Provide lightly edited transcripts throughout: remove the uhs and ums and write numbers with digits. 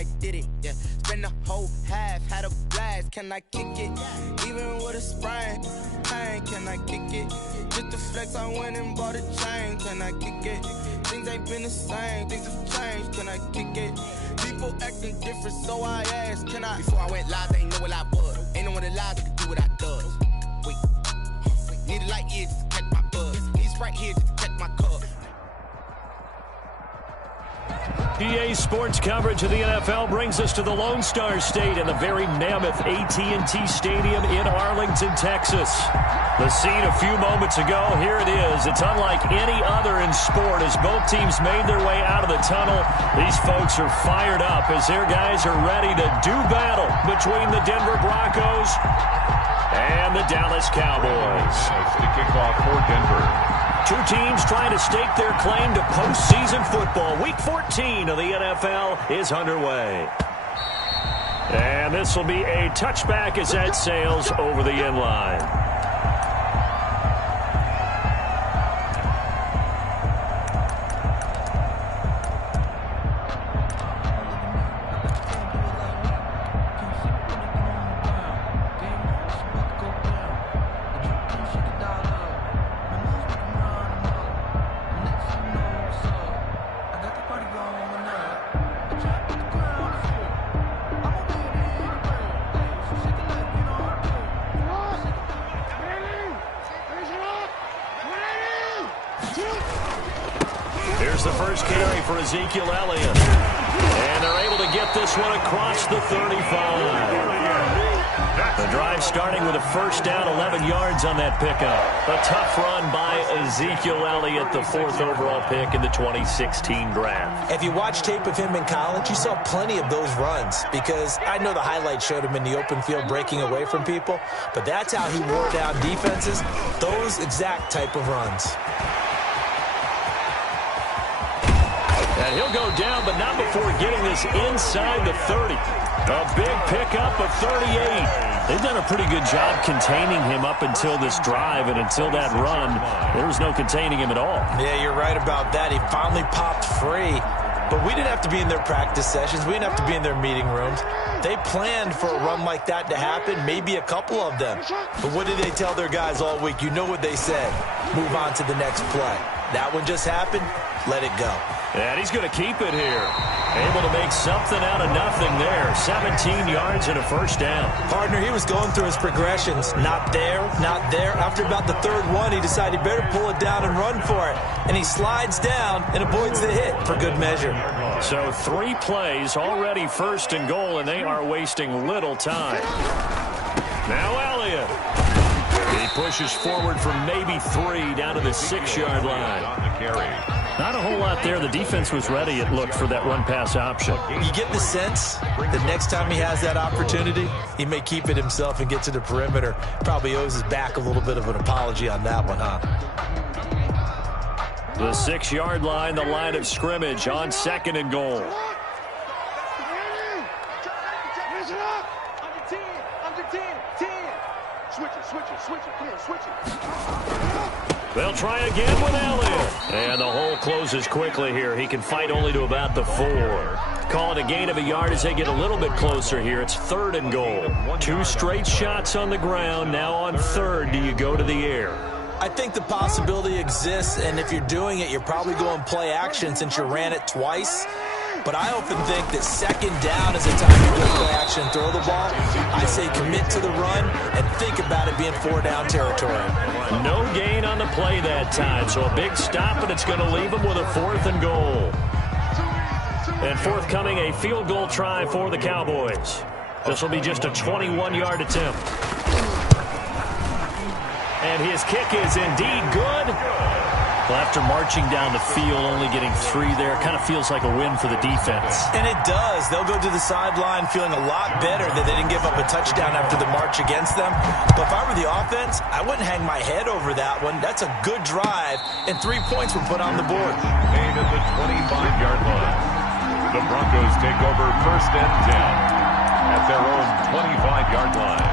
I did it, yeah. Spend the whole half, had a blast, can I kick it? Even with a sprain, pain, can I kick it? Just to flex, I went and bought a chain, can I kick it? Things ain't been the same, things have changed, can I kick it? People acting different, so I asked, can I? Before I went live, they ain't know what I was. Ain't no one alive that could do what I does. Wait, need a light here just to catch my buzz. Need Sprite here just to catch my cup. EA Sports coverage of the NFL brings us to the Lone Star State and the very mammoth AT&T Stadium in Arlington, Texas. The scene a few moments ago, here it is. It's unlike any other in sport as both teams made their way out of the tunnel. These folks are fired up as their guys are ready to do battle between the Denver Broncos and the Dallas Cowboys. It's the kickoff for Denver. Two teams trying to stake their claim to postseason football. Week 14 of the NFL is underway. And this will be a touchback as that sails over the end line. Here's the first carry for Ezekiel Elliott. And they're able to get this one across the 35. The drive starting with a first down, 11 yards on that pickup. A tough run by Ezekiel Elliott, the fourth overall pick in the 2016 draft. If you watch tape of him in college, you saw plenty of those runs because I know the highlights showed him in the open field breaking away from people, but that's how he wore down defenses, those exact type of runs. And he'll go down, but not before getting this inside the 30. A big pickup of 38. They've done a pretty good job containing him up until this drive, and until that run, there was no containing him at all. Yeah, you're right about that. He finally popped free. But we didn't have to be in their practice sessions. We didn't have to be in their meeting rooms. They planned for a run like that to happen, maybe a couple of them. But what did they tell their guys all week? You know what they said. Move on to the next play. That one just happened. Let it go. And he's going to keep it here. Able to make something out of nothing there. 17 yards and a first down. Partner, he was going through his progressions. Not there, not there. After about the third one, he decided he better pull it down and run for it. And he slides down and avoids the hit for good measure. So 3 plays, already first and goal, and they are wasting little time. Now Elliott. He pushes forward for maybe 3 down to the 6-yard line. On the carry. Not a whole lot there. The defense was ready, it looked, for that run-pass option. You get the sense that next time he has that opportunity, he may keep it himself and get to the perimeter. Probably owes his back a little bit of an apology on that one, huh? The 6-yard line, the line of scrimmage on 2nd and goal. They'll try again with Elliott. And the hole closes quickly here. He can fight only to about the 4. Call it a gain of a yard as they get a little bit closer here. It's 3rd and goal. 2 straight shots on the ground. Now on 3rd, do you go to the air? I think the possibility exists, and if you're doing it, you're probably going play action since you ran it twice. But I often think that 2nd down is a time to go play action and throw the ball. I say commit to the run and think about it being 4-down territory. No gain on the play that time, so a big stop, and it's going to leave them with a 4th and goal. And forthcoming, a field goal try for the Cowboys. This will be just a 21-yard attempt. And his kick is indeed good. Well, after marching down the field, only getting 3 there, kind of feels like a win for the defense. And it does. They'll go to the sideline feeling a lot better that they didn't give up a touchdown after the march against them. But if I were the offense, I wouldn't hang my head over that one. That's a good drive, and 3 points were put on the board. Gain at the 25-yard line. The Broncos take over 1st and 10 at their own 25-yard line.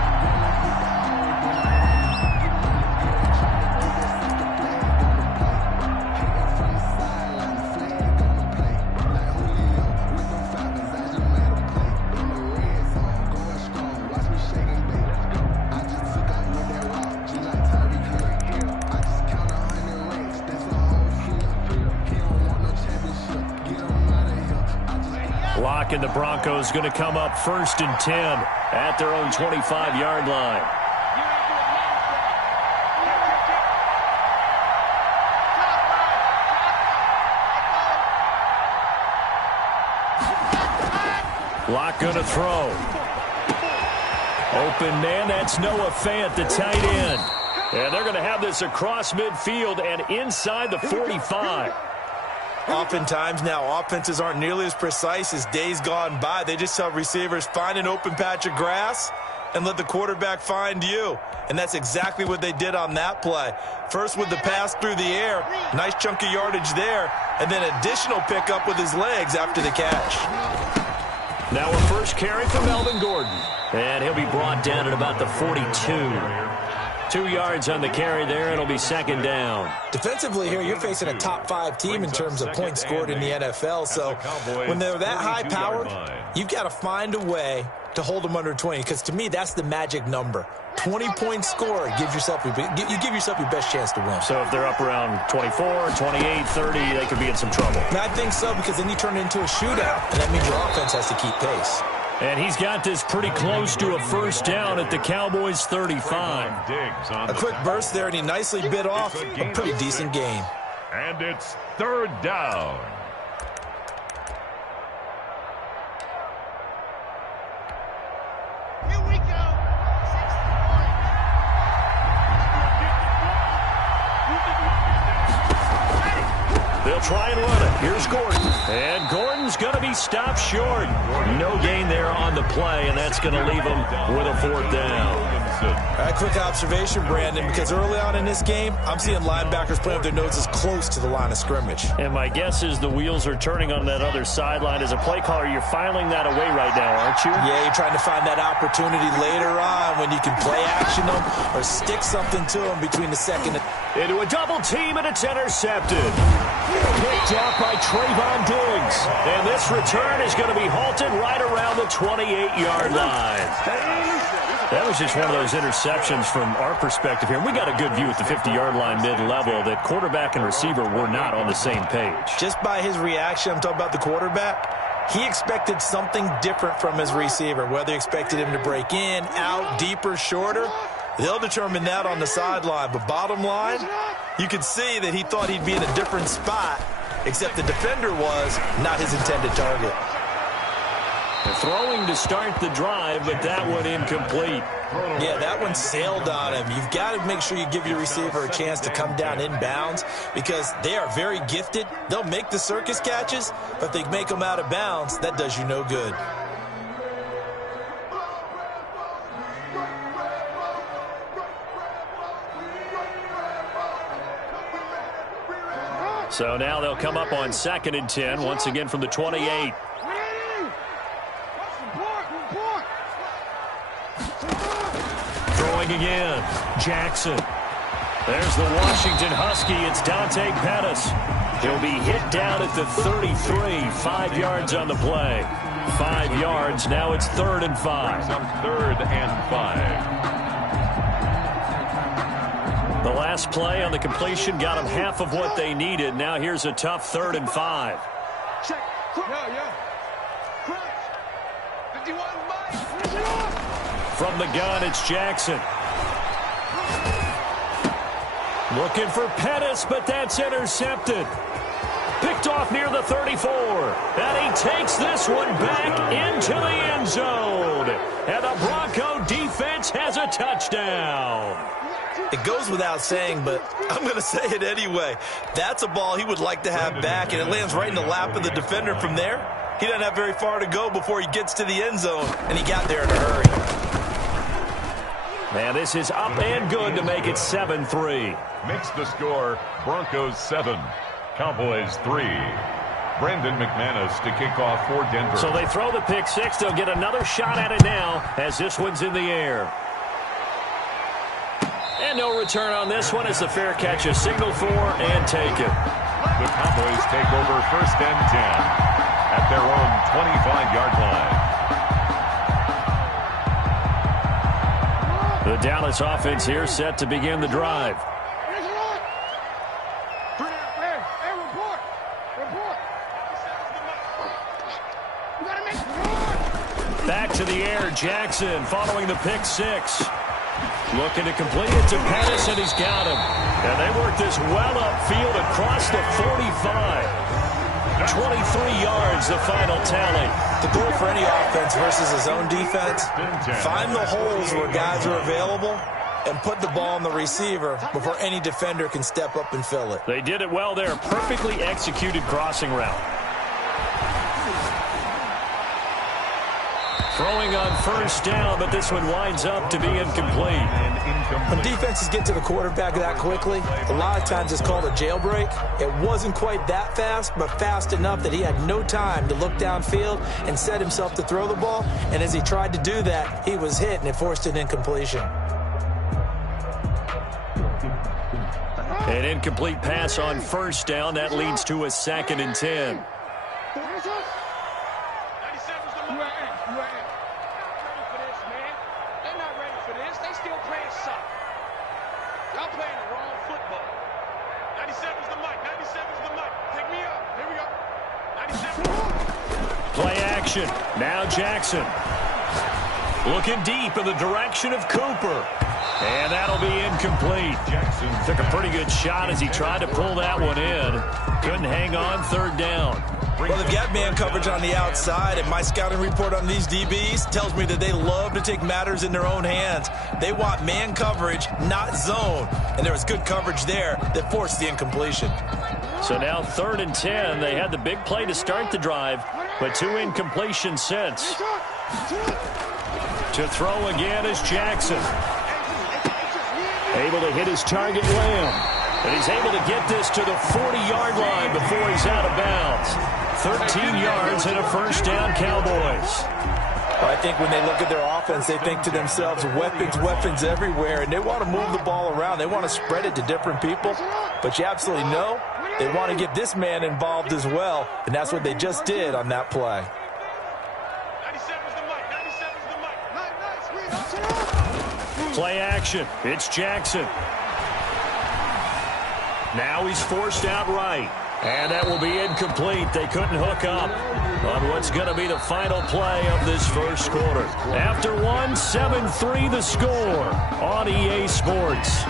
Clock and the Broncos going to come up 1st and 10 at their own 25-yard line. Lock going to throw. Open man, that's Noah Fant, the tight end. And they're going to have this across midfield and inside the 45. Oftentimes now, offenses aren't nearly as precise as days gone by. They just tell receivers, find an open patch of grass and let the quarterback find you. And that's exactly what they did on that play. First with the pass through the air, nice chunk of yardage there, and then additional pickup with his legs after the catch. Now a first carry for Melvin Gordon. And he'll be brought down at about the 42. 2 yards on the carry there. It'll be 2nd down. Defensively here, you're facing a top-5 team in terms of points scored in the NFL. So when they're that high-powered, you've got to find a way to hold them under 20. Because to me, that's the magic number. 20 points scored gives yourself you give yourself your best chance to win. So if they're up around 24, 28, 30, they could be in some trouble. And I think so, because then you turn it into a shootout, and that means your offense has to keep pace. And he's got this pretty close to a first down at the Cowboys' 35. A quick burst there, and he nicely bit off a pretty decent gain. And it's 3rd down. Here we go. They'll try and run it. Here's Gordon. And Gordon's going to be stopped short. No gain there on the play, and that's going to leave him with a 4th down. A quick observation, Brandon, because early on in this game, I'm seeing linebackers playing with their noses close to the line of scrimmage. And my guess is the wheels are turning on that other sideline. As a play caller, you're filing that away right now, aren't you? Yeah, you're trying to find that opportunity later on when you can play action them or stick something to them between the second and... Into a double team, and it's intercepted. Picked off by Trayvon Diggs. And this return is going to be halted right around the 28-yard line. That was just one of those interceptions from our perspective here. We got a good view at the 50-yard line mid-level that quarterback and receiver were not on the same page. Just by his reaction, I'm talking about the quarterback, he expected something different from his receiver, whether he expected him to break in, out, deeper, shorter. They'll determine that on the sideline. But bottom line, you could see that he thought he'd be in a different spot, except the defender was not his intended target. Throwing to start the drive, but that one incomplete. Yeah, that one sailed on him. You've got to make sure you give your receiver a chance to come down inbounds because they are very gifted. They'll make the circus catches, but if they make them out of bounds, that does you no good. So now they'll come up on 2nd and 10, once again from the 28. Throwing again. Jackson. There's the Washington Husky. It's Dante Pettis. He'll be hit down at the 33. 5 yards on the play. 5 yards. Now it's 3rd and 5. 3rd and 5. The last play on the completion got them half of what they needed. Now here's a tough 3rd and 5. Check. Yeah. Crunch. 51 From the gun, it's Jackson. Looking for Pettis, but that's intercepted. Picked off near the 34. And he takes this one back into the end zone. And the Bronco defense has a touchdown. It goes without saying, but I'm going to say it anyway. That's a ball he would like to have back, and it lands right in the lap of the defender from there. He doesn't have very far to go before he gets to the end zone, and he got there in a hurry. Man, this is up and good to make it 7-3. Makes the score Broncos 7, Cowboys 3. Brandon McManus to kick off for Denver. So they throw the pick six. They'll get another shot at it now as this one's in the air. And no return on this one as the fair catch is signaled for and taken. The Cowboys take over 1st and 10 at their own 25-yard line. The Dallas offense here set to begin the drive. Back to the air, Jackson following the pick six. Looking to complete it to Pettis, and he's got him. And they work this well upfield across the 45. 23 yards, the final tally. The goal for any offense versus his own defense, find the holes where guys are available and put the ball on the receiver before any defender can step up and fill it. They did it well there. Perfectly executed crossing route. Throwing on first down, but this one winds up to be incomplete. When defenses get to the quarterback that quickly, a lot of times it's called a jailbreak. It wasn't quite that fast, but fast enough that he had no time to look downfield and set himself to throw the ball. And as he tried to do that, he was hit and it forced an incompletion. An incomplete pass on first down. That leads to a 2nd and 10. Play action. Now Jackson. Looking deep in the direction of Cooper. And that'll be incomplete. Jackson took a pretty good shot as he tried to pull that one in. Couldn't hang on 3rd down. Well, they've got man coverage on the outside, and my scouting report on these DBs tells me that they love to take matters in their own hands. They want man coverage, not zone. And there was good coverage there that forced the incompletion. So now 3rd and 10. They had the big play to start the drive, but 2 incompletions since. To throw again is Jackson. Able to hit his target, Lamb. And he's able to get this to the 40-yard line before he's out of bounds. 13 yards and a first down, Cowboys. Well, I think when they look at their offense, they think to themselves, weapons everywhere, and they want to move the ball around. They want to spread it to different people. But you absolutely know they want to get this man involved as well, and that's what they just did on that play. Play action. It's Jackson. Now he's forced out right. And that will be incomplete. They couldn't hook up on what's going to be the final play of this first quarter. After one, 7-3 the score on EA Sports.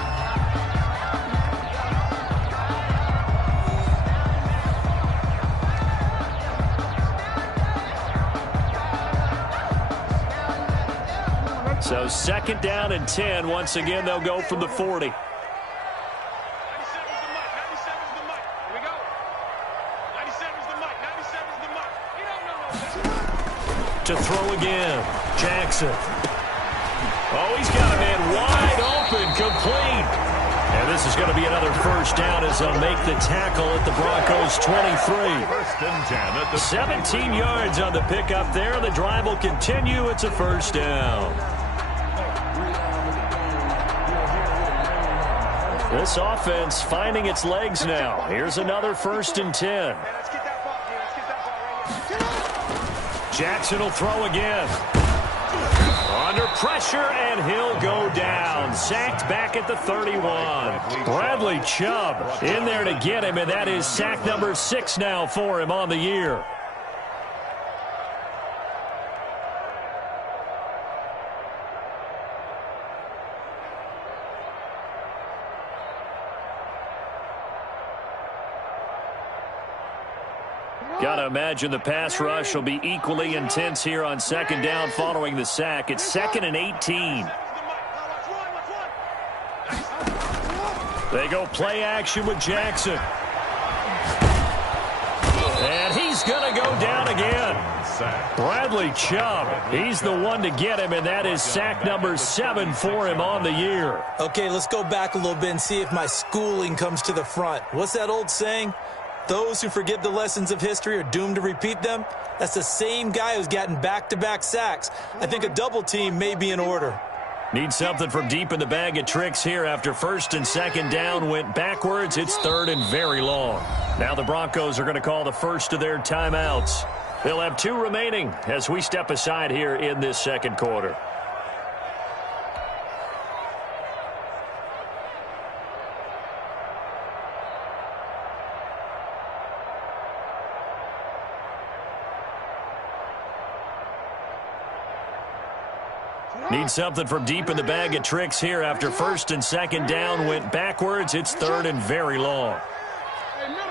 So 2nd down and 10. Once again, they'll go from the 40. To throw again, Jackson. Oh, he's got a man wide open, complete. And this is going to be another first down as they'll make the tackle at the Broncos' 23. 17 yards on the pickup there. The drive will continue. It's a first down. This offense finding its legs now. Here's another 1st and 10. Jackson will throw again. Under pressure, and he'll go down. Sacked back at the 31. Bradley Chubb in there to get him, and that is sack number 6 now for him on the year. Got to imagine the pass rush will be equally intense here on 2nd down following the sack. It's 2nd and 18. They go play action with Jackson. And he's going to go down again. Bradley Chubb, he's the one to get him, and that is sack number 7 for him on the year. Okay, let's go back a little bit and see if my schooling comes to the front. What's that old saying? Those who forget the lessons of history are doomed to repeat them. That's the same guy who's gotten back-to-back sacks. I think a double team may be in order. Need something from deep in the bag of tricks here after 1st and 2nd down went backwards. It's 3rd and very long. Now the Broncos are going to call the first of their timeouts. They'll have 2 remaining as we step aside here in this 2nd quarter. Need something from deep in the bag of tricks here after first and second down went backwards. It's third and very long. Hey, middle.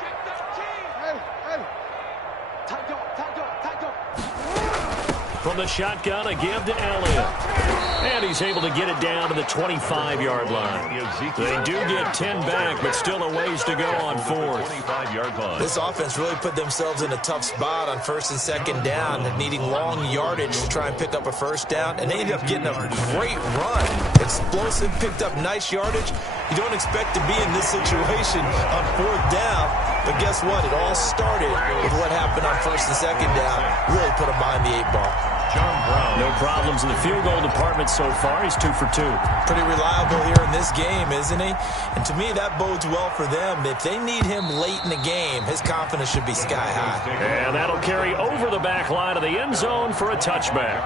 Check that team. Hey. Tight go. From the shotgun, a give to Elliott. And he's able to get it down to the 25-yard line. They do get 10 back, but still a ways to go on fourth. This offense really put themselves in a tough spot on first and second down, needing long yardage to try and pick up a first down, and they ended up getting a great run. Explosive, picked up nice yardage. You don't expect to be in this situation on fourth down, but guess what? It all started with what happened on first and second down. Really put them behind the 8-ball. No problems in the field goal department so far. He's 2 for 2. Pretty reliable here in this game, isn't he? And to me, that bodes well for them. If they need him late in the game, his confidence should be sky high. And that'll carry over the back line of the end zone for a touchback.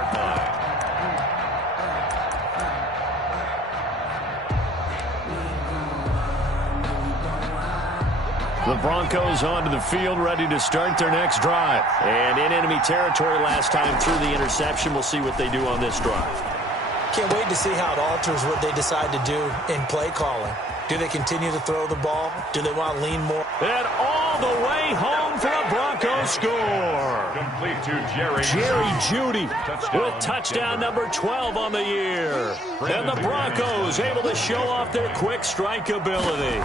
The Broncos onto the field, ready to start their next drive. And in enemy territory last time through the interception. We'll see what they do on this drive. Can't wait to see how it alters what they decide to do in play calling. Do they continue to throw the ball? Do they want to lean more? And all the way home for a Broncos score. Complete to Jerry Jeudy with touchdown number 12 on the year. And the Broncos able to show off their quick strike ability.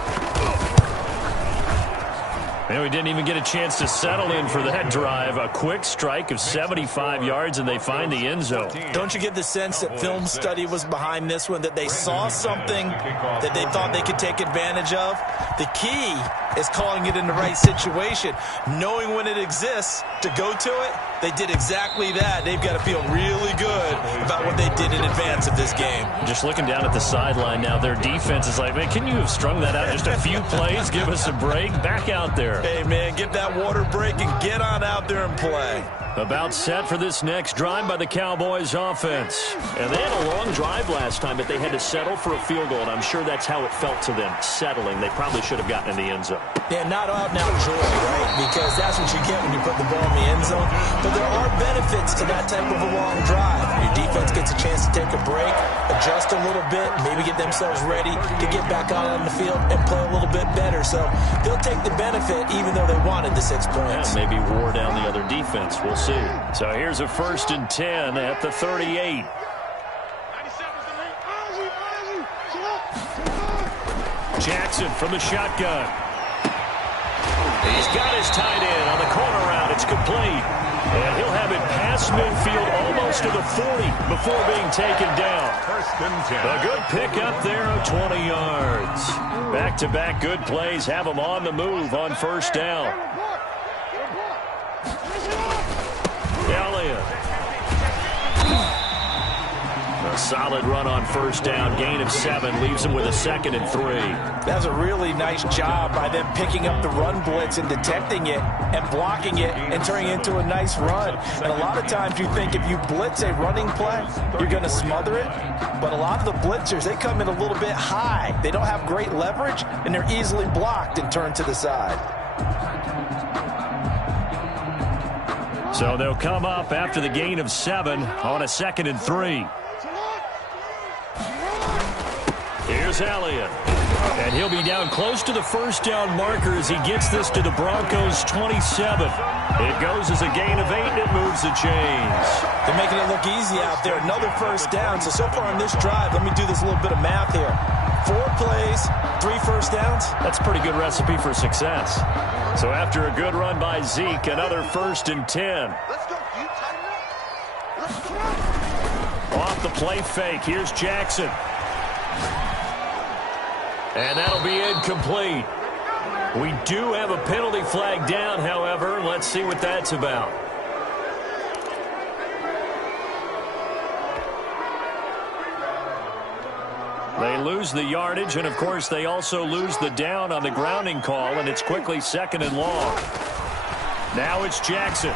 And we didn't even get a chance to settle in for that drive. A quick strike of 75 yards, and they find the end zone. Don't you get the sense that film study was behind this one, that they saw something that they thought they could take advantage of? The key is calling it in the right situation, knowing when it exists to go to it. They did exactly that. They've got to feel really good about what they did in advance of this game. Just looking down at the sideline now, their defense is like, man, can you have strung that out just a few plays? Give us a break. Back out there. Hey, man, get that water break and get on out there and play. About set for this next drive by the Cowboys offense. And they had a long drive last time, but they had to settle for a field goal, and I'm sure that's how it felt to them, settling. They probably should have gotten in the end zone. Yeah, not out now joy, right? Because that's what you get when you put the ball in the end zone. But there are benefits to that type of a long drive. Your defense gets a chance to take a break, adjust a little bit, maybe get themselves ready to get back out on the field and play a little bit better. So they'll take the benefit even though they wanted the 6 points. Yeah, maybe wore down the other defense. We'll see. So here's a 1st and 10 at the 38. Jackson from the shotgun. He's got his tight end on the corner route. It's complete. And he'll have it past midfield almost to the 40 before being taken down. 1st and 10. A good pick up there of 20 yards. Back-to-back good plays have them on the move on first down. Elliott. A solid run on first down. Gain of 7 leaves him with a 2nd and 3. That's a really nice job by them picking up the run blitz and detecting it and blocking it and turning it into a nice run. And a lot of times you think if you blitz a running play, you're going to smother it. But a lot of the blitzers, they come in a little bit high. They don't have great leverage, and they're easily blocked and turned to the side. So they'll come up after the gain of 7 on a 2nd and 3. Here's Elliott. And he'll be down close to the first down marker as he gets this to the Broncos' 27. It goes as a gain of 8, and it moves the chains. They're making it look easy out there. Another first down. So far on this drive, let me do this little bit of math here. 4 plays, 3 first downs. That's a pretty good recipe for success. So after a good run by Zeke, another 1st and 10. Let's go. You tighten up. Let's go. Off the play fake, here's Jackson. And that'll be incomplete. We do have a penalty flag down, however. Let's see what that's about. They lose the yardage, and of course they also lose the down on the grounding call, and it's quickly 2nd and long. Now it's Jackson.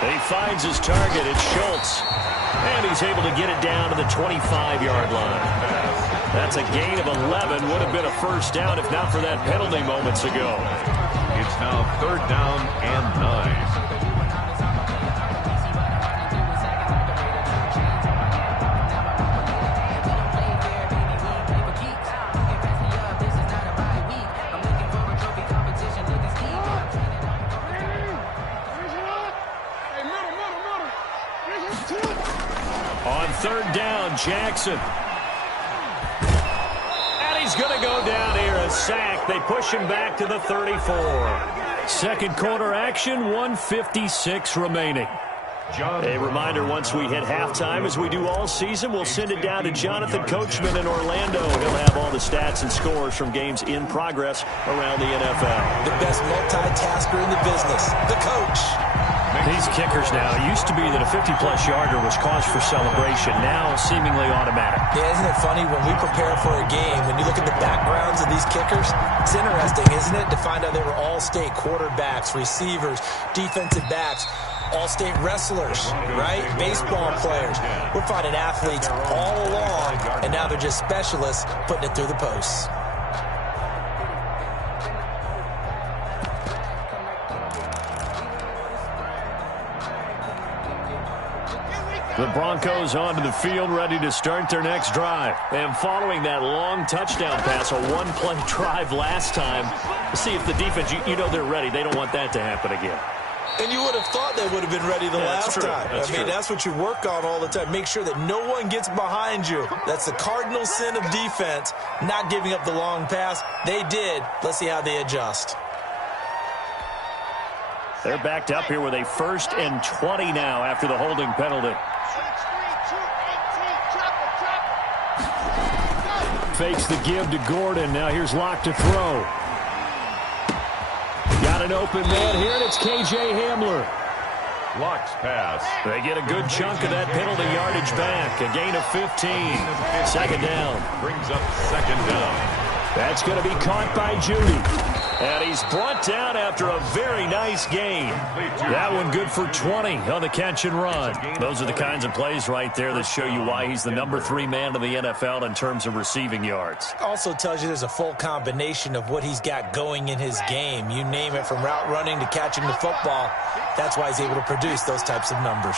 He finds his target. It's Schultz. And he's able to get it down to the 25-yard line. That's a gain of 11. Would have been a first down if not for that penalty moments ago. It's now 3rd down and 9. third down. Jackson. And he's going to go down here. A sack. They push him back to the 34. Second quarter action, 1:56 remaining. A reminder, once we hit halftime, as we do all season, we'll send it down to Jonathan Coachman in Orlando. He'll have all the stats and scores from games in progress around the NFL. The best multitasker in the business, the coach. These kickers now, it used to be that a 50-plus yarder was cause for celebration, now seemingly automatic. Yeah, isn't it funny when we prepare for a game, when you look at the backgrounds of these kickers, it's interesting, isn't it, to find out they were all-state quarterbacks, receivers, defensive backs, all-state wrestlers, right? Baseball players. We're finding athletes all along, and now they're just specialists putting it through the posts. The Broncos onto the field, ready to start their next drive. And following that long touchdown pass, a one-play drive last time, see if the defense, you know they're ready. They don't want that to happen again. And you would have thought they would have been ready the last time. I mean, that's what you work on all the time. Make sure that no one gets behind you. That's the cardinal sin of defense, not giving up the long pass. They did. Let's see how they adjust. They're backed up here with a 1st and 20 now after the holding penalty. Fakes the give to Gordon. Now here's Locke to throw. Got an open man here, and it's K.J. Hamler. Locke's pass. They get a good chunk of that penalty yardage back. A gain of 15. Second down. Brings up second down. That's going to be caught by Judy. And he's brought down after a very nice gain. That one good for 20 on the catch and run. Those are the kinds of plays right there that show you why he's the number 3 man in the NFL in terms of receiving yards. Also tells you there's a full combination of what he's got going in his game. You name it, from route running to catching the football. That's why he's able to produce those types of numbers.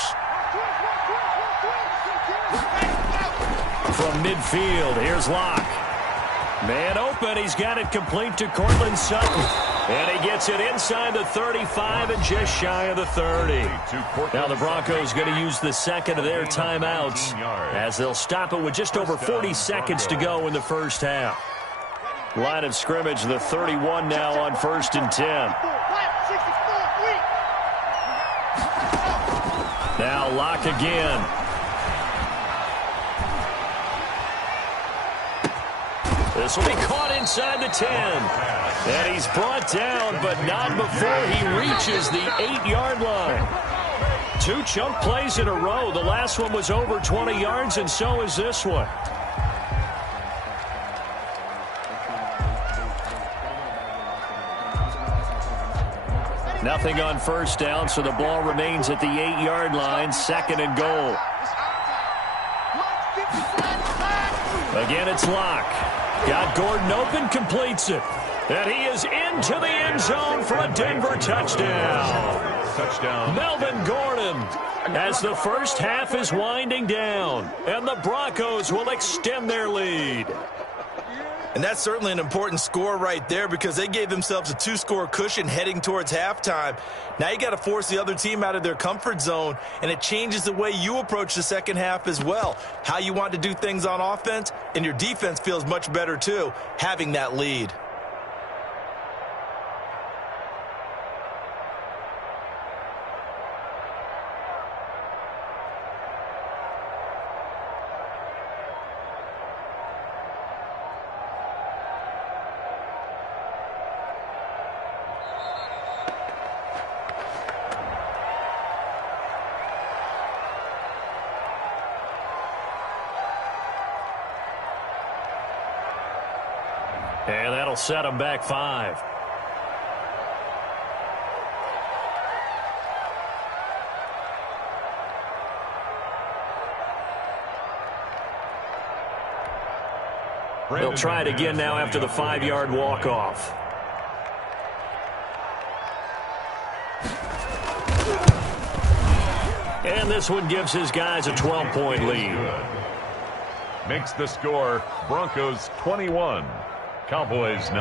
From midfield, here's Locke. Man open, he's got it complete to Cortland Sutton. And he gets it inside the 35 and just shy of the 30. Now the Broncos going to use the second of their timeouts as they'll stop it with just over 40 seconds to go in the first half. Line of scrimmage, the 31 now on 1st and 10. Now Locke again. This will be caught inside the 10. And he's brought down, but not before he reaches the 8-yard line. 2 chunk plays in a row. The last one was over 20 yards, and so is this one. Nothing on first down, so the ball remains at the 8-yard line. 2nd and goal. Again, it's Locke. Got Gordon open, completes it. And he is into the end zone for a Denver touchdown. Touchdown. Melvin Gordon, as the first half is winding down. And the Broncos will extend their lead. And that's certainly an important score right there, because they gave themselves a 2-score cushion heading towards halftime. Now you got to force the other team out of their comfort zone, and it changes the way you approach the second half as well. How you want to do things on offense, and your defense feels much better too, having that lead. And that'll set them back 5. They'll try it again now after the 5-yard walk-off. And this one gives his guys a 12-point lead. Makes the score Broncos 21. Cowboys 9.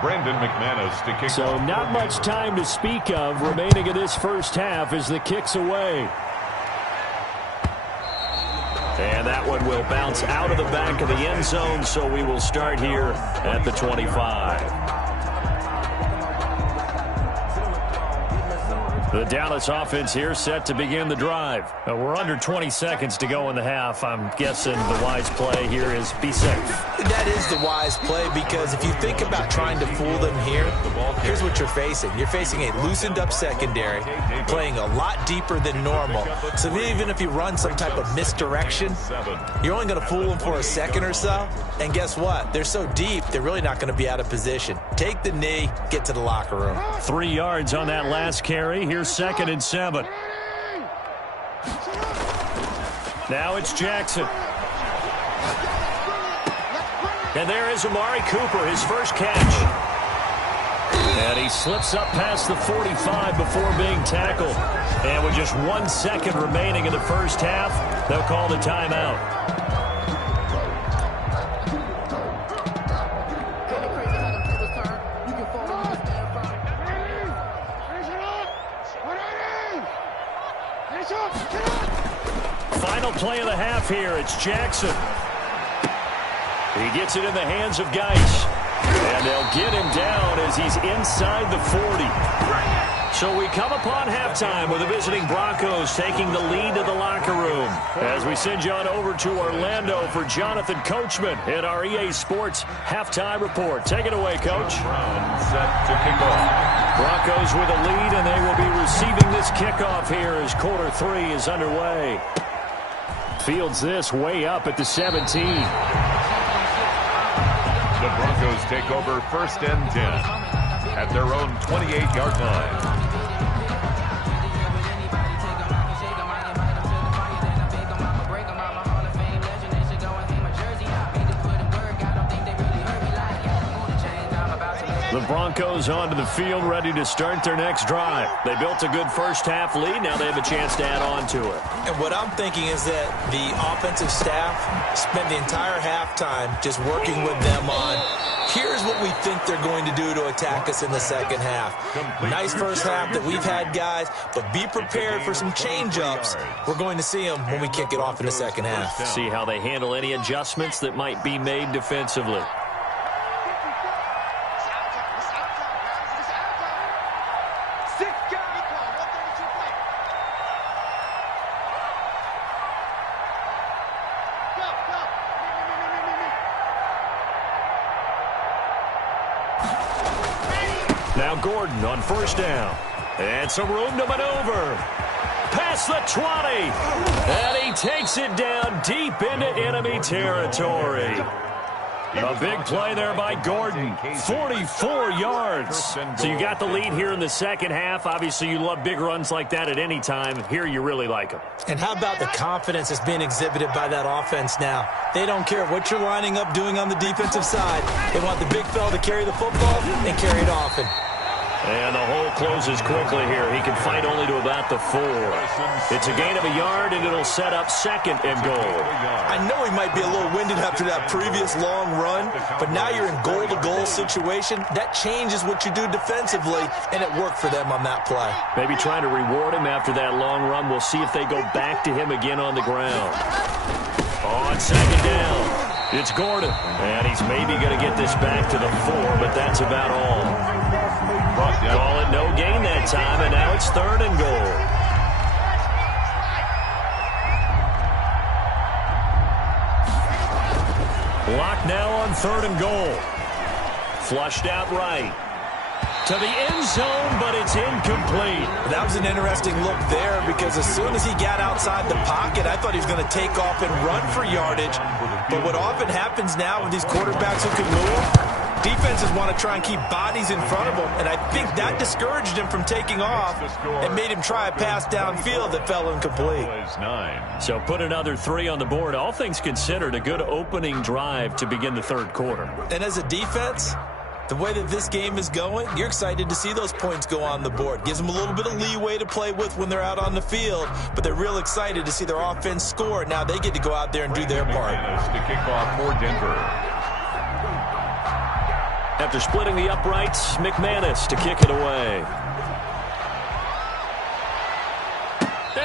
Brandon McManus to kick. So not much time to speak of remaining in this first half as the kick's away. And that one will bounce out of the back of the end zone, so we will start here at the 25. The Dallas offense here set to begin the drive. We're under 20 seconds to go in the half. I'm guessing the wise play here is be safe. That is the wise play, because if you think about trying to fool them here, here's what you're facing. You're facing a loosened up secondary, playing a lot deeper than normal. So even if you run some type of misdirection, you're only going to fool them for a second or so. And guess what? They're so deep, they're really not going to be out of position. Take the knee, get to the locker room. 3 yards on that last carry. Here's 2nd and 7. Now it's Jackson. And there is Amari Cooper, his first catch. And he slips up past the 45 before being tackled. And with just 1 second remaining in the first half, they'll call the timeout. Final play of the half here. It's Jackson. He gets it in the hands of Geis. And they'll get him down as he's inside the 40. So we come upon halftime with the visiting Broncos taking the lead to the locker room. As we send you on over to Orlando for Jonathan Coachman in our EA Sports halftime report. Take it away, Coach. Set to kick off. Broncos with a lead, and they will be receiving this kickoff here as quarter 3 is underway. Fields this way up at the 17. The Broncos take over 1st and 10 at their own 28-yard line. The Broncos onto the field, ready to start their next drive. They built a good first half lead. Now they have a chance to add on to it. And what I'm thinking is that the offensive staff spent the entire halftime just working with them on, here's what we think they're going to do to attack us in the second half. Nice first half that we've had, guys, but be prepared for some change-ups. We're going to see them when we kick it off in the second half. See how they handle any adjustments that might be made defensively. Now Gordon on first down. And some room to maneuver. Past the 20. And he takes it down deep into enemy territory. A big play there by Gordon. 44 yards. So you got the lead here in the second half. Obviously, you love big runs like that at any time. Here you really like them. And how about the confidence that's being exhibited by that offense now? They don't care what you're lining up doing on the defensive side. They want the big fella to carry the football and carry it often. And the hole closes quickly here. He can fight only to about the 4. It's a gain of a yard, and it'll set up 2nd and goal. I know he might be a little winded after that previous long run, but now you're in goal-to-goal situation. That changes what you do defensively, and it worked for them on that play. Maybe trying to reward him after that long run. We'll see if they go back to him again on the ground. On 2nd down, it's Gordon. And he's maybe going to get this back to the 4, but that's about all. Call it no gain that time, and now it's 3rd and goal. Locked now on 3rd and goal. Flushed out right. To the end zone, but it's incomplete. That was an interesting look there, because as soon as he got outside the pocket, I thought he was going to take off and run for yardage. But what often happens now with these quarterbacks who can move, defenses want to try and keep bodies in front of them, and I think that discouraged him from taking off and made him try a pass downfield that fell incomplete. So put another 3 on the board. All things considered, a good opening drive to begin the 3rd quarter. And as a defense, the way that this game is going, you're excited to see those points go on the board. Gives them a little bit of leeway to play with when they're out on the field, but they're real excited to see their offense score. Now they get to go out there and do their part. To kick off for Denver. After splitting the uprights, McManus to kick it away.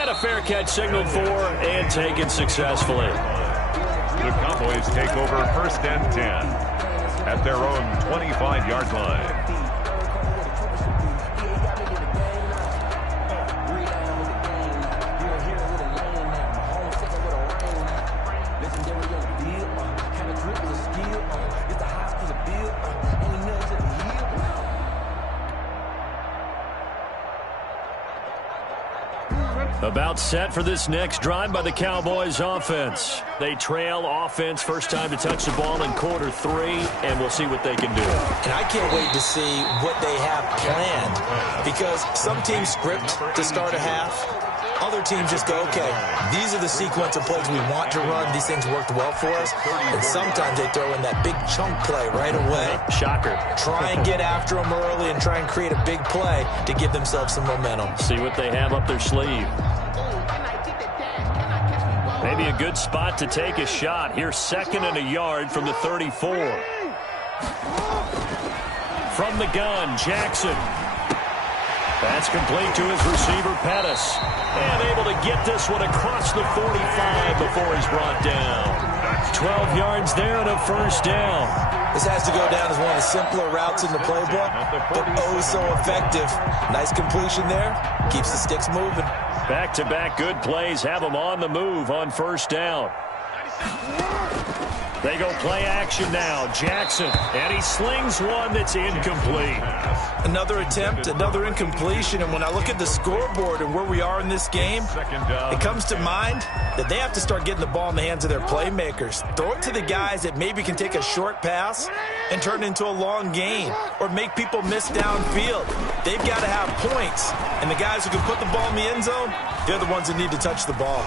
And a fair catch signaled for and taken successfully. The Cowboys take over 1st and 10 at their own 25-yard line. About set for this next drive by the Cowboys offense. They trail offense, first time to touch the ball in quarter 3, and we'll see what they can do. And I can't wait to see what they have planned, because some teams script to start a half. Other teams just go, okay, these are the sequence of plays we want to run. These things worked well for us. And sometimes they throw in that big chunk play right away. Shocker. Try and get after them early and try and create a big play to give themselves some momentum. See what they have up their sleeve. Maybe a good spot to take a shot. Here's 2nd and a yard from the 34. From the gun, Jackson. That's complete to his receiver, Pettis. And able to get this one across the 45 before he's brought down. 12 yards there and a first down. This has to go down as one of the simpler routes in the playbook, but oh so effective. Nice completion there. Keeps the sticks moving. Back-to-back good plays have them on the move on first down. They go play action now. Jackson, and he slings one that's incomplete. Another attempt, another incompletion, and when I look at the scoreboard and where we are in this game, it comes to mind that they have to start getting the ball in the hands of their playmakers. Throw it to the guys that maybe can take a short pass and turn it into a long gain or make people miss downfield. They've got to have points, and the guys who can put the ball in the end zone, they're the ones that need to touch the ball.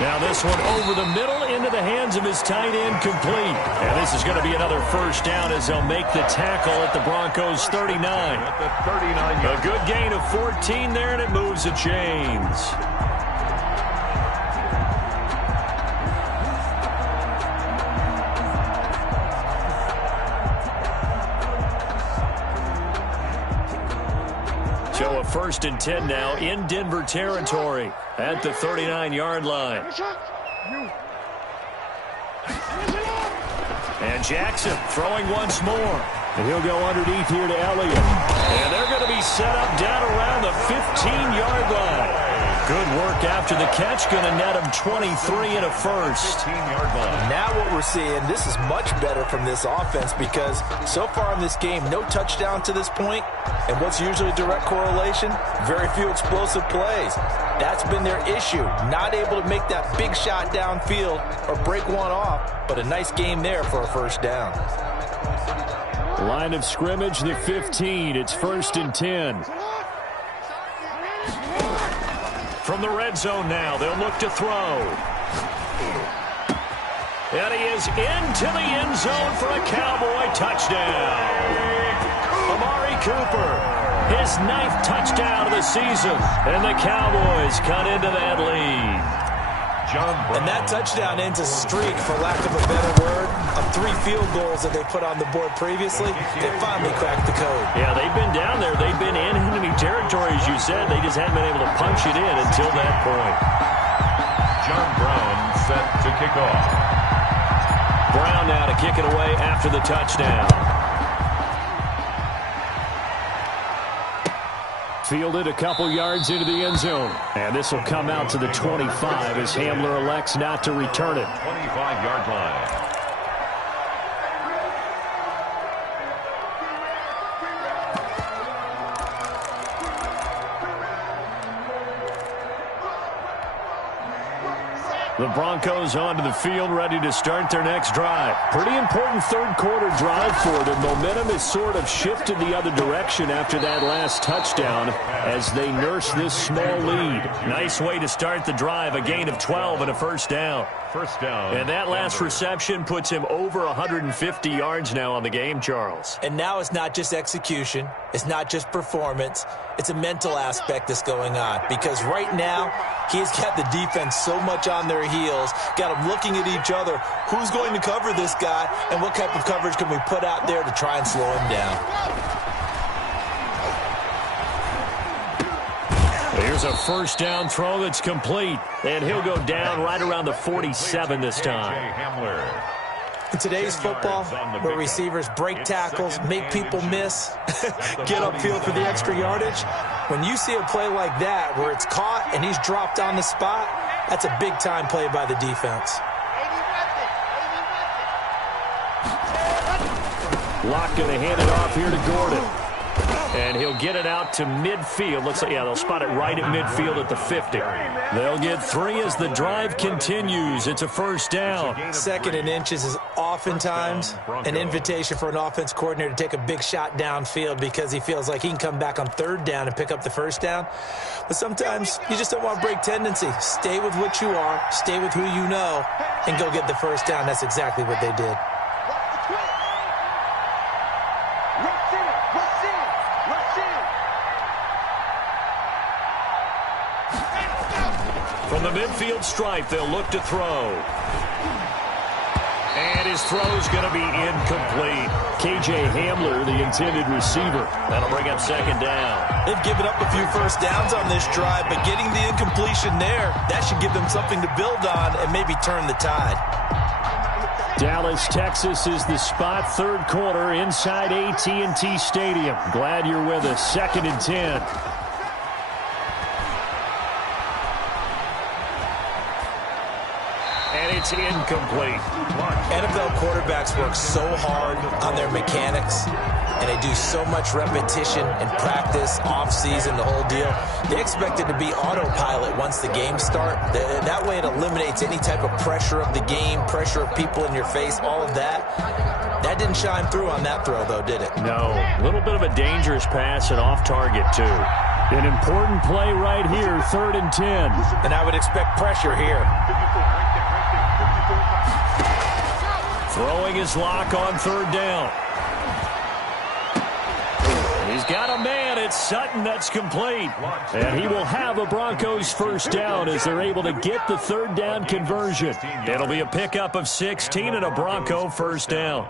Now this one over the middle into the hands of his tight end, complete. And this is going to be another first down as they'll make the tackle at the Broncos 39. A good gain of 14 there, and it moves the chains. So a 1st and 10 now in Denver territory at the 39-yard line. And Jackson throwing once more. And he'll go underneath here to Elliott. And they're going to be set up down around the 15-yard line. Good work after the catch. Going to net him 23 and a first. 15-yard line. Now what we're seeing, this is much better from this offense because so far in this game, no touchdown to this point. And what's usually a direct correlation? Very few explosive plays. That's been their issue. Not able to make that big shot downfield or break one off. But a nice game there for a first down. Line of scrimmage, the 15. It's 1st and 10. From the red zone now, they'll look to throw. And he is into the end zone for a Cowboy touchdown. Amari Cooper, his 9th touchdown of the season. And the Cowboys cut into that lead. And that touchdown ends a streak, for lack of a better word, of 3 field goals that they put on the board previously. They finally cracked the code. Yeah, they've been down there. They've been in enemy territory, as you said. They just haven't been able to punch it in until that point. John Brown set to kick off. Brown now to kick it away after the touchdown. Fielded a couple yards into the end zone. And this will come out to the 25 as Hamler elects not to return it. 25-yard line. The Broncos onto the field, ready to start their next drive. Pretty important third-quarter drive for them. Momentum has sort of shifted the other direction after that last touchdown as they nurse this small lead. Nice way to start the drive, a gain of 12 and a first down. First down. And that last reception puts him over 150 yards now on the game, Charles. And now it's not just execution. It's not just performance. It's a mental aspect that's going on. Because right now, he's got the defense so much on their heels, got them looking at each other. Who's going to cover this guy, and what type of coverage can we put out there to try and slow him down? Here's a first down throw that's complete, and he'll go down right around the 47 this time. In today's football, where receivers break tackles, make people miss, get upfield for the extra yardage, when you see a play like that where it's caught and he's dropped on the spot, that's a big-time play by the defense. Locke going to hand it off here to Gordon. And he'll get it out to midfield. Looks like, yeah, they'll spot it right at midfield at the 50. They'll get 3 as the drive continues. It's a first down. 2nd and inches is oftentimes an invitation for an offense coordinator to take a big shot downfield because he feels like he can come back on 3rd down and pick up the first down. But sometimes you just don't want to break tendency. Stay with what you are, stay with who you know, and go get the first down. That's exactly what they did. From the midfield stripe, they'll look to throw. And his throw's going to be incomplete. K.J. Hamler, the intended receiver. That'll bring up 2nd down. They've given up a few first downs on this drive, but getting the incompletion there, that should give them something to build on and maybe turn the tide. Dallas, Texas is the spot. 3rd quarter inside AT&T Stadium. Glad you're with us. 2nd and 10. And it's incomplete. NFL quarterbacks work so hard on their mechanics, and they do so much repetition and practice, off-season, the whole deal. They expect it to be autopilot once the games start. That way it eliminates any type of pressure of the game, pressure of people in your face, all of that. That didn't shine through on that throw, though, did it? No. A little bit of a dangerous pass and off target, too. An important play right here, 3rd and 10. And I would expect pressure here. Throwing his Locke on 3rd down. He's got a man. It's Sutton. That's complete. And he will have a Broncos first down as they're able to get the 3rd down conversion. It'll be a pickup of 16 and a Bronco first down.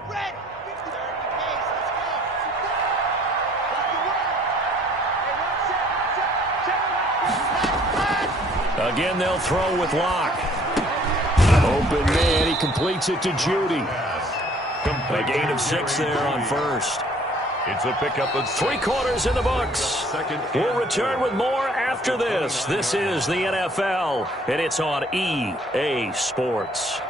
Again, they'll throw with Locke. Open man. He completes it to Judy. A gain of 6 there on 1st. It's a pickup of 3 quarters in the books. We'll return with more after this. This is the NFL, and it's on EA Sports.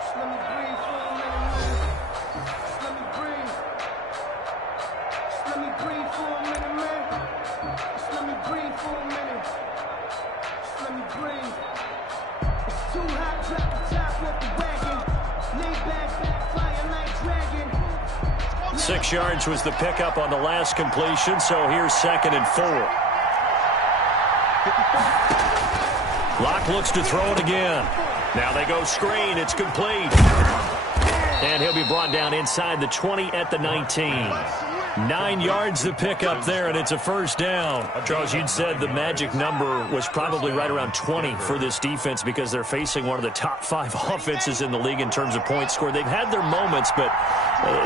Six yards was the pickup on the last completion, so here's 2nd and 4. Locke looks to throw it again. Now they go screen. It's complete. And he'll be brought down inside the 20 at the 19. 9 yards the pickup there, and it's a first down. Charles, you'd said the magic number was probably right around 20 for this defense because they're facing one of the top 5 offenses in the league in terms of points scored. They've had their moments, but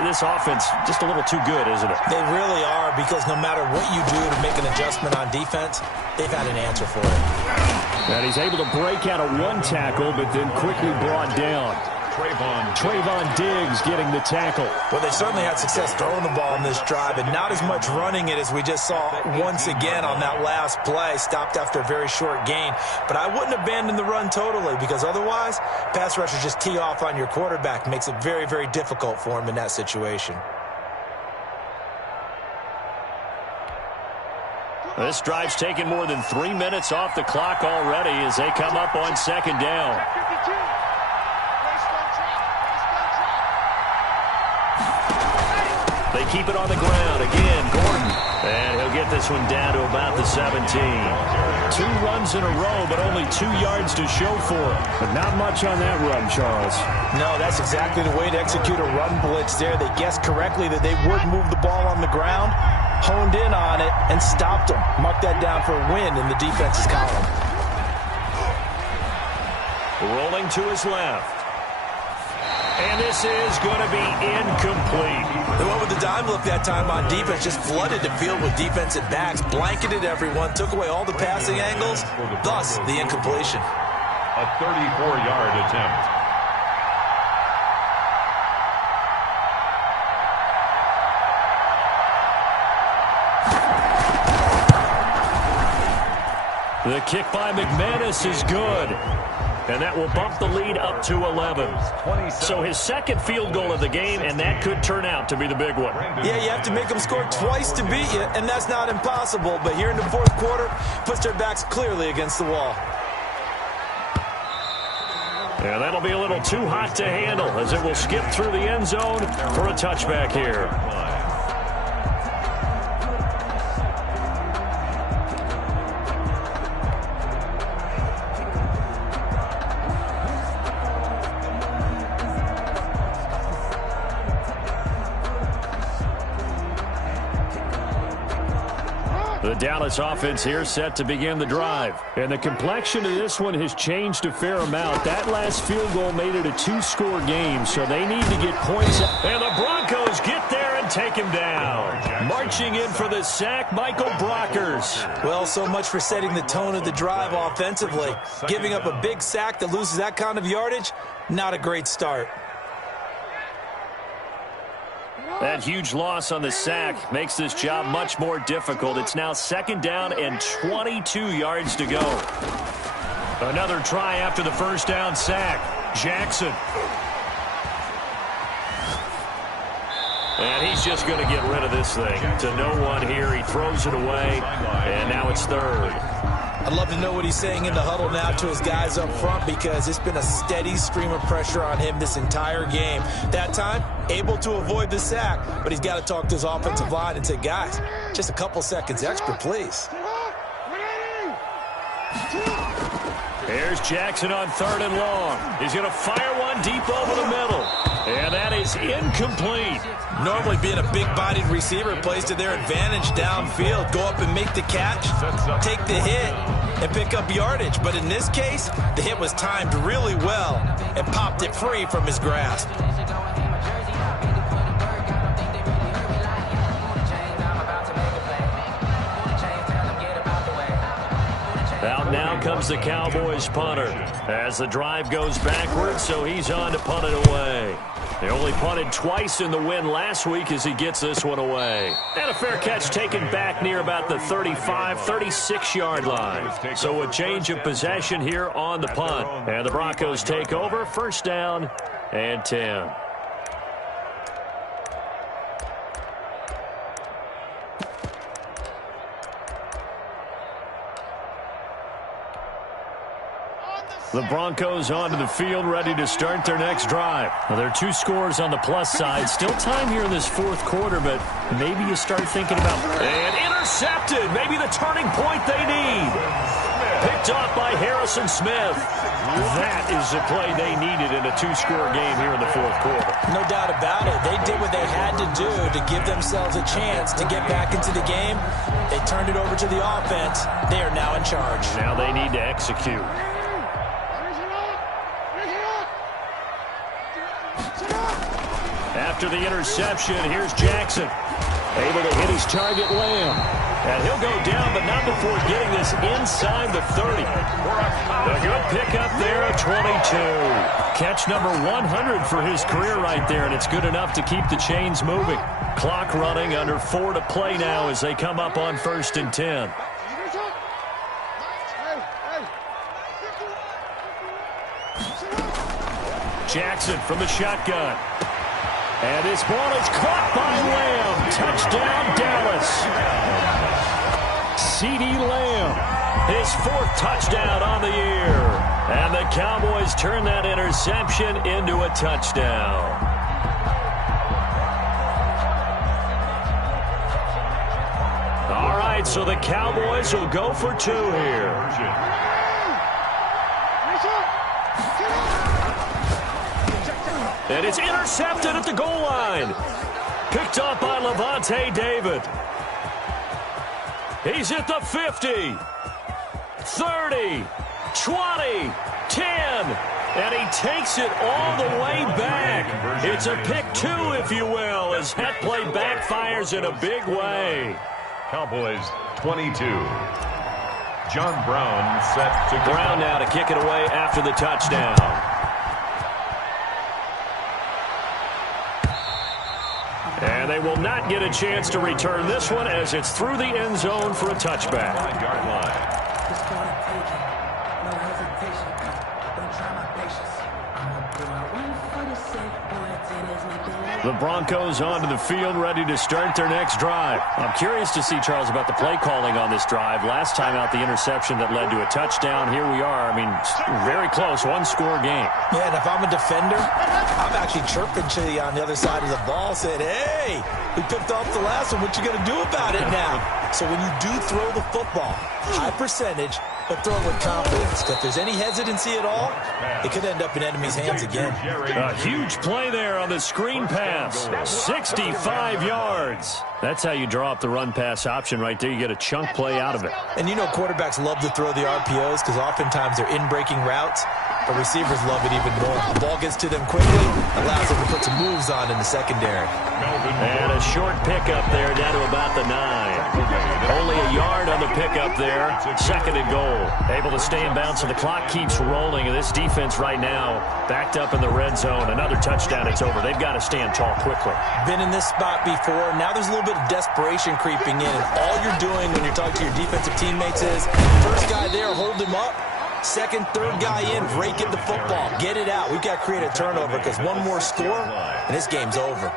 this offense just a little too good, isn't it? They really are, because no matter what you do to make an adjustment on defense, they've had an answer for it. And he's able to break out of 1 tackle, but then quickly brought down. Trayvon Diggs getting the tackle. Well, they certainly had success throwing the ball in this drive, and not as much running it as we just saw once again on that last play. Stopped after a very short gain. But I wouldn't abandon the run totally, because otherwise, pass rushers just tee off on your quarterback. Makes it very, very difficult for him in that situation. This drive's taken more than 3 minutes off the clock already as they come up on 2nd down. They keep it on the ground. Again, Gordon. And he'll get this one down to about the 17. 2 runs in a row, but only 2 yards to show for it. But not much on that run, Charles. No, that's exactly the way to execute a run blitz there. They guessed correctly that they would move the ball on the ground, honed in on it, and stopped them. Mark that down for a win in the defense's column. Rolling to his left. And this is going to be incomplete. They went with the dime look that time on defense, just flooded the field with defensive backs, blanketed everyone, took away all the passing angles, thus the incompletion. A 34-yard attempt. The kick by McManus is good. And that will bump the lead up to 11. So his second field goal of the game, and that could turn out to be the big one. Yeah, you have to make them score twice to beat you, and that's not impossible. But here in the fourth quarter, puts their backs clearly against the wall. Yeah, that'll be a little too hot to handle as it will skip through the end zone for a touchback here. The Dallas offense here set to begin the drive. And the complexion of this one has changed a fair amount. That last field goal made it a two-score game, so they need to get points. And the Broncos get there and take him down. Marching in for the sack, Michael Brockers. Well, so much for setting the tone of the drive offensively. Giving up a big sack that loses that kind of yardage, not a great start. That huge loss on the sack makes this job much more difficult. It's now 2nd down and 22 yards to go. Another try after the first down sack. Jackson. And he's just going to get rid of this thing. To no one here. He throws it away, and now it's 3rd. I'd love to know what he's saying in the huddle now to his guys up front, because it's been a steady stream of pressure on him this entire game. That time, able to avoid the sack, but he's got to talk to his offensive line and say, guys, just a couple seconds extra, please. Here's Jackson on 3rd and long. He's going to fire one deep over the middle. And that is incomplete. Normally being a big-bodied receiver plays to their advantage downfield. Go up and make the catch, take the hit, and pick up yardage. But in this case, the hit was timed really well and popped it free from his grasp. Out now comes the Cowboys punter as the drive goes backwards, so he's on to punt it away. They only punted twice in the win last week as he gets this one away. And a fair catch taken back near about the 35, 36-yard line. So a change of possession here on the punt. And the Broncos take over, 1st down and 10. The Broncos onto the field, ready to start their next drive. Now, there are 2 scores on the plus side. Still time here in this 4th quarter, but maybe you start thinking about... And intercepted! Maybe the turning point they need. Picked off by Harrison Smith. That is the play they needed in a 2-score game here in the 4th quarter. No doubt about it. They did what they had to do to give themselves a chance to get back into the game. They turned it over to the offense. They are now in charge. Now they need to execute. After the interception, here's Jackson. Able to hit his target, Lamb. And he'll go down, but not before getting this inside the 30. A good pickup there at 22. Catch number 100 for his career right there, and it's good enough to keep the chains moving. Clock running, under 4 to play now as they come up on 1st and 10. Jackson from the shotgun. And this ball is caught by Lamb. Touchdown, Dallas. CeeDee Lamb, his 4th touchdown on the year. And the Cowboys turn that interception into a touchdown. All right, so the Cowboys will go for 2 here. And it's intercepted at the goal line. Picked up by Levante David. He's at the 50, 30, 20, 10, And he takes it all the way back. It's a pick 2, if you will, as that play backfires in a big way. Cowboys 22. John Brown set to Brown now to kick it away after the touchdown. And they will not get a chance to return this one as it's through the end zone for a touchback. 5-yard line. The Broncos onto the field, ready to start their next drive. I'm curious to see, Charles, about the play calling on this drive. Last time out, the interception that led to a touchdown. Here we are. I mean, very close, one-score game. Yeah, and if I'm a defender, I'm actually chirping to you on the other side of the ball, saying, hey, we picked off the last one. What you going to do about it now? So when you do throw the football, high percentage, but throw it with confidence. If there's any hesitancy at all, it could end up in enemy's hands again. A huge play there on the screen pass. 65 yards. That's how you draw up the run-pass option right there. You get a chunk play out of it. And you know quarterbacks love to throw the RPOs because oftentimes they're in-breaking routes. But receivers love it even more. The ball gets to them quickly, allows them to put some moves on in the secondary. And a short pickup there down to about the 9. Only a yard on the pickup there. 2nd and goal. Able to stay in bounds, so the clock keeps rolling. And this defense right now backed up in the red zone. Another touchdown, it's over. They've got to stand tall quickly. Been in this spot before. Now there's a little bit of desperation creeping in. And all you're doing when you're talking to your defensive teammates is, first guy there, hold him up. Second, third guy in, break it the football. Get it out. We've got to create a turnover because one more score, and this game's over.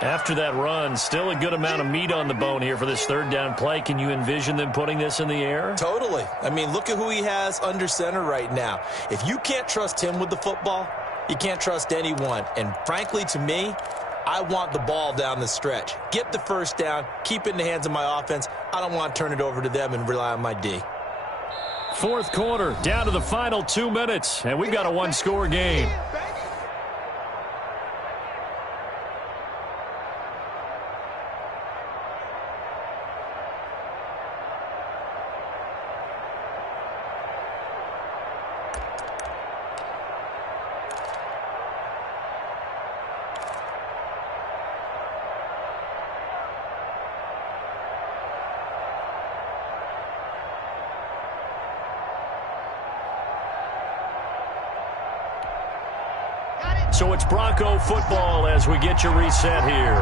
After that run, still a good amount of meat on the bone here for this third down play. Can you envision them putting this in the air? Totally. I mean, look at who he has under center right now. If you can't trust him with the football, you can't trust anyone. And frankly, to me, I want the ball down the stretch. Get the first down, keep it in the hands of my offense. I don't want to turn it over to them and rely on my D. Fourth quarter, down to the final 2 minutes, and we've got a one-score game. So it's Bronco football as we get you reset here.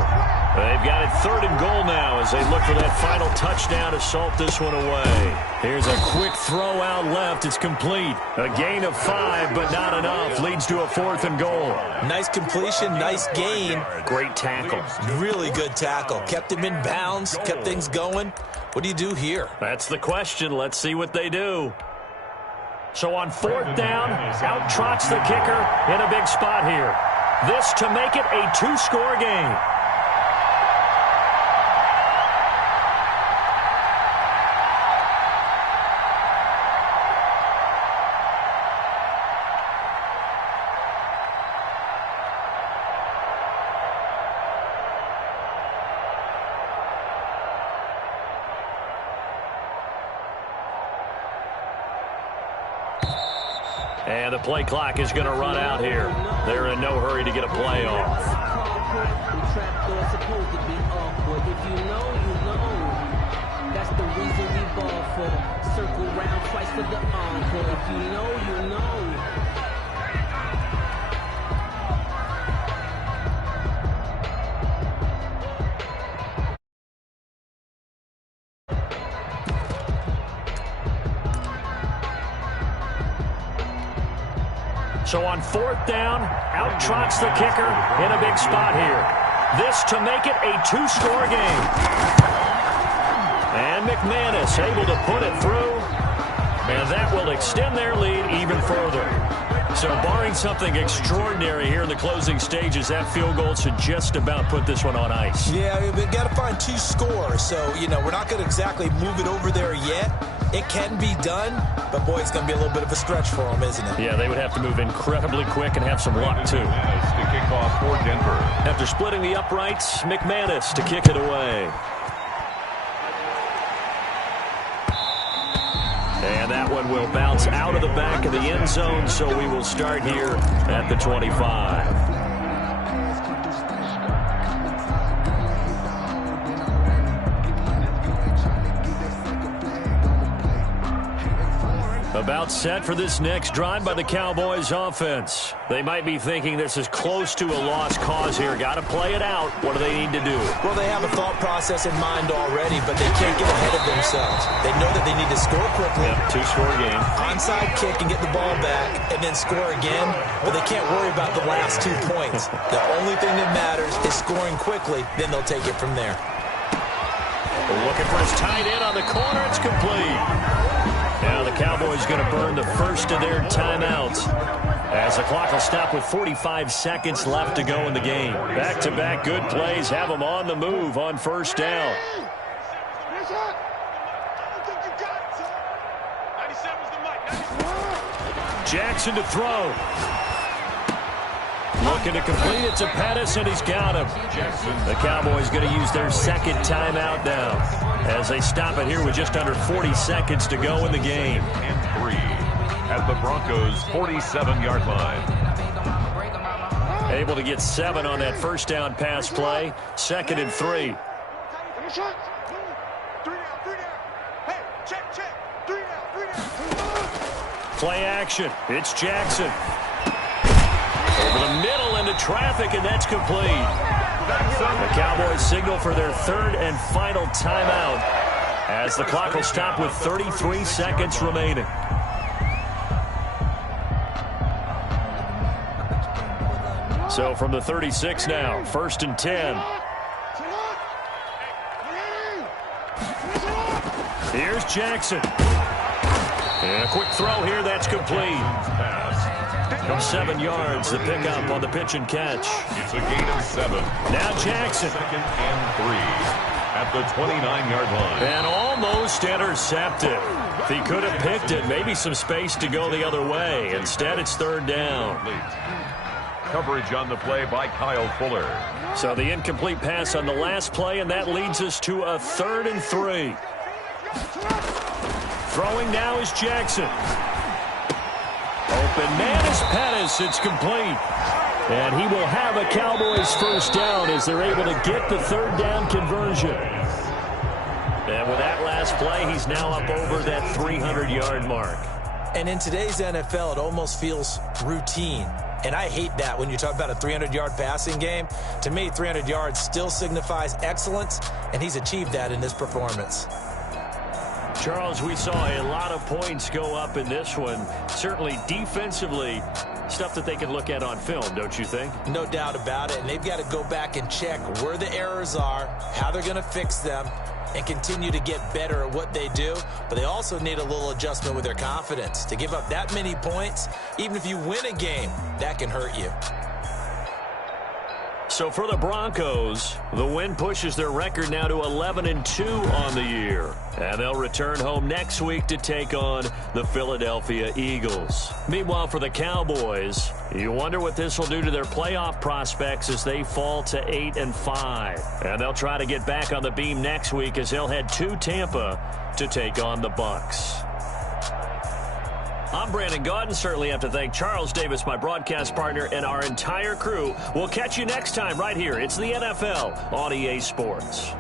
They've got it 3rd and goal now as they look for that final touchdown to salt this one away. Here's a quick throw out left. It's complete. A gain of 5, but not enough. Leads to a 4th and goal. Nice completion, nice gain. Great tackle. Really good tackle. Kept him in bounds, kept things going. What do you do here? That's the question. Let's see what they do. So on 4th down, out trots the kicker in a big spot here. This to make it a 2-score game. And the play clock is going to run out here. They're in no hurry to get a play off. That's the reason we ball for. Circle round twice for the encore. If you know, you know. So on 4th down, out trots the kicker in a big spot here. This to make it a 2-score game. And McManus able to put it through. And that will extend their lead even further. So barring something extraordinary here in the closing stages, that field goal should just about put this one on ice. Yeah, we've got to find 2 scores. So, you know, we're not going to exactly move it over there yet. It can be done, but boy, it's going to be a little bit of a stretch for them, isn't it? Yeah, they would have to move incredibly quick and have some luck, too. To kick off for Denver. After splitting the uprights, McManus to kick it away. And that one will bounce out of the back of the end zone, so we will start here at the 25. About set for this next drive by the Cowboys offense. They might be thinking this is close to a lost cause here. Got to play it out. What do they need to do? Well, they have a thought process in mind already, but they can't get ahead of themselves. They know that they need to score quickly. Yep, two-score game. Onside kick and get the ball back and then score again, but they can't worry about the last 2 points. The only thing that matters is scoring quickly, then they'll take it from there. Looking for his tight end on the corner. It's complete. Now the Cowboys going to burn the first of their timeouts as the clock will stop with 45 seconds left to go in the game. Back-to-back good plays have them on the move on first down. Jackson to throw. Looking to complete it to Pettis, and he's got him. The Cowboys going to use their second timeout now as they stop it here with just under 40 seconds to go in the game. And 3 at the Broncos' 47-yard line. Able to get 7 on that first down pass play. 2nd and 3. Play action. It's Jackson. Over the middle into traffic, and that's complete. The Cowboys signal for their third and final timeout as the clock will stop with 33 seconds remaining. So from the 36 now, 1st and 10. Here's Jackson. And a quick throw here, that's complete. From 7 yards, the pickup on the pitch and catch. It's a gain of 7. Now Jackson. 2nd and 3 at the 29-yard line. And almost intercepted. If he could have picked it, maybe some space to go the other way. Instead, it's 3rd down. Coverage on the play by Kyle Fuller. So the incomplete pass on the last play, and that leads us to a 3rd and 3. Throwing now is Jackson. Open man is Pettis. It's complete. And he will have a Cowboys first down as they're able to get the 3rd down conversion. And with that last play, he's now up over that 300-yard mark. And in today's NFL, it almost feels routine. And I hate that when you talk about a 300-yard passing game. To me, 300 yards still signifies excellence, and he's achieved that in this performance. Charles, we saw a lot of points go up in this one. Certainly defensively, stuff that they can look at on film, don't you think? No doubt about it. And they've got to go back and check where the errors are, how they're going to fix them, and continue to get better at what they do. But they also need a little adjustment with their confidence. To give up that many points, even if you win a game, that can hurt you. So for the Broncos, the win pushes their record now to 11-2 on the year. And they'll return home next week to take on the Philadelphia Eagles. Meanwhile, for the Cowboys, you wonder what this will do to their playoff prospects as they fall to 8-5. And they'll try to get back on the beam next week as they'll head to Tampa to take on the Bucs. I'm Brandon Gaudin. Certainly have to thank Charles Davis, my broadcast partner, and our entire crew. We'll catch you next time right here. It's the NFL on EA Sports.